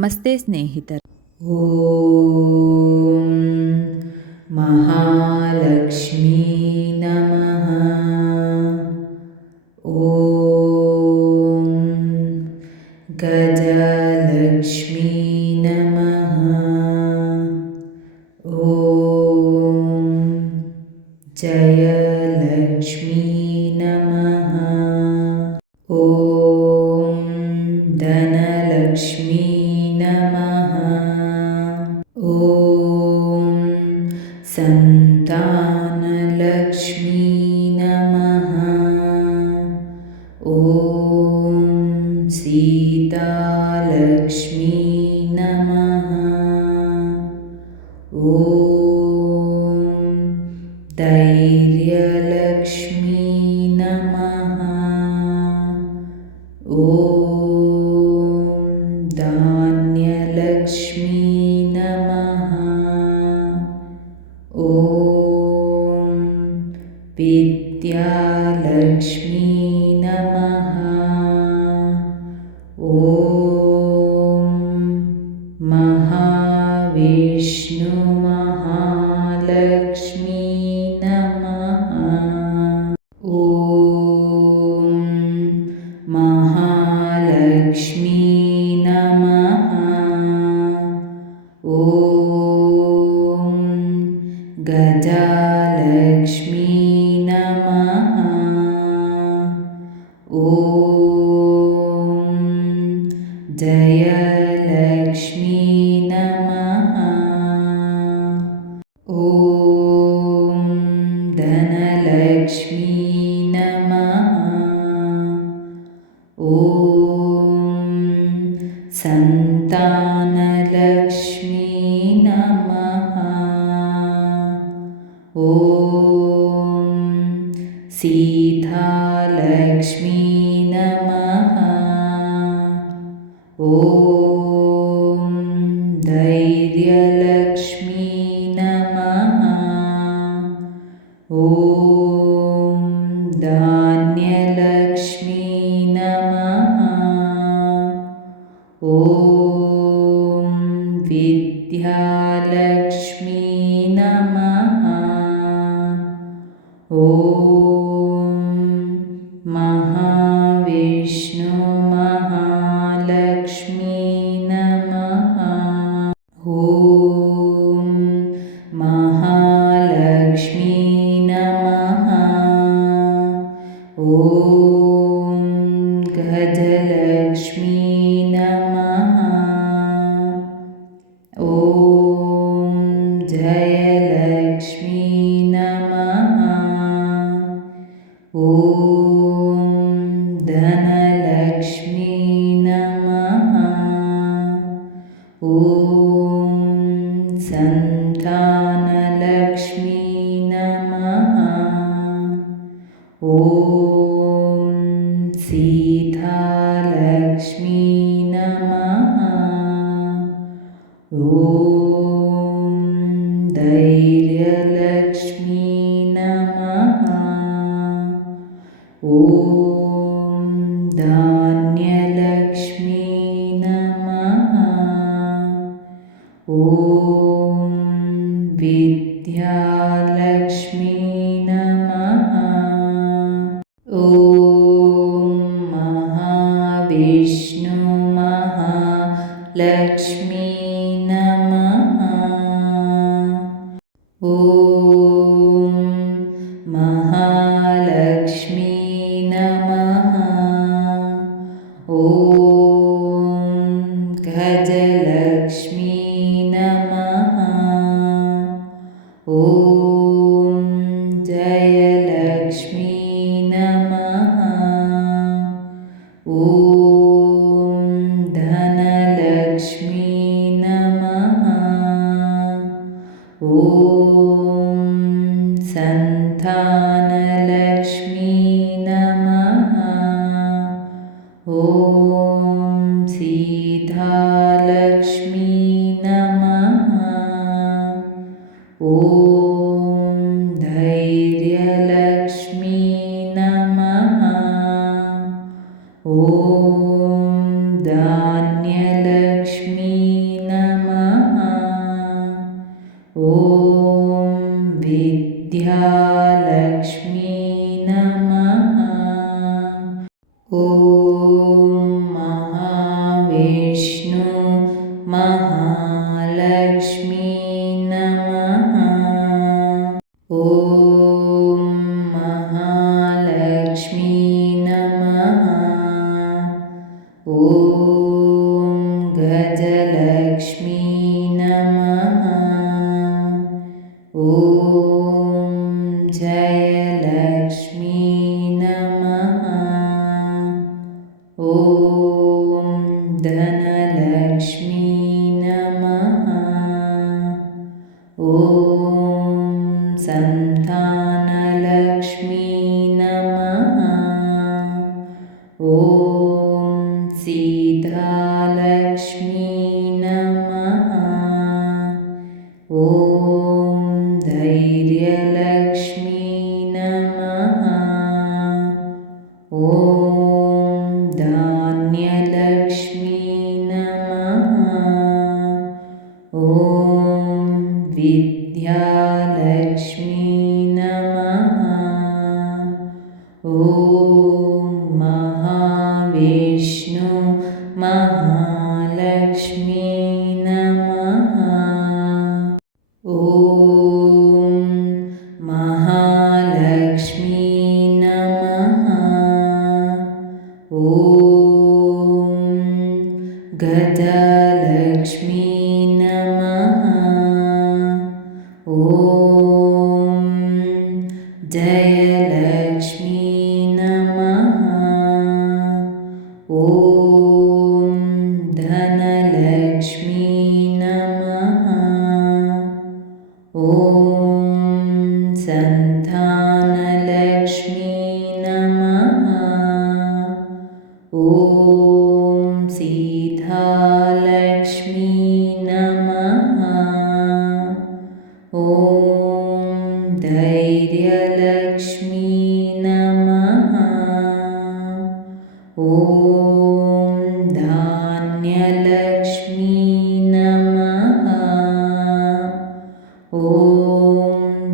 ನಮಸ್ತೆ ಸ್ನೇಹಿತರೆ ॐ महालक्ष्मी नमः ॐ गजलक्ष्मी नमः ॐ जयलक्ष्मी नमः ॐ ॐ सीतालक्ष्मी नमः। ॐ धैर्यलक्ष्मी नमः। ॐ ॐ जयलक्ष्मी नमः। ॐ धनलक्ष्मी नमः। ॐ सन्तानलक्ष्मी धैर्यलक्ष्मी नमः। ॐ धान्यलक्ष्मी नमः। ॐ विद्यालक्ष्मी नमः। ॐ जयलक्ष्मी ॐ ॐ धान्यलक्ष्मी नमः। ॐ विद्यालक्ष्मी नमः। ॐ ॐ गजलक्ष्मी नमः। ॐ जयलक्ष्मी नमः। ॐ धन ॐ विद्यालक्ष्मी ॐ सन्तानलक्ष्मी नमः। ॐ सीतालक्ष्मी नमः। ॐ धैर्यलक्ष्मी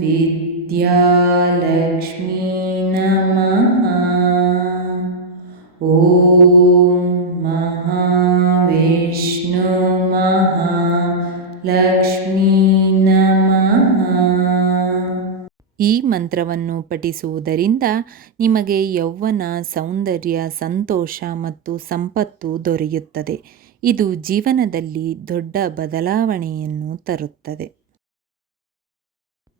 विद्यालक्ष्मी नमः ॐ महाविष्णु महालक्ष्मी नमः ಈ ಮಂತ್ರವನ್ನು ಪಠಿಸುವುದರಿಂದ ನಿಮಗೆ ಯೌವನ ಸೌಂದರ್ಯ ಸಂತೋಷ ಮತ್ತು ಸಂಪತ್ತು ದೊರೆಯುತ್ತದೆ ಇದು ಜೀವನದಲ್ಲಿ ದೊಡ್ಡ ಬದಲಾವಣೆಯನ್ನು ತರುತ್ತದೆ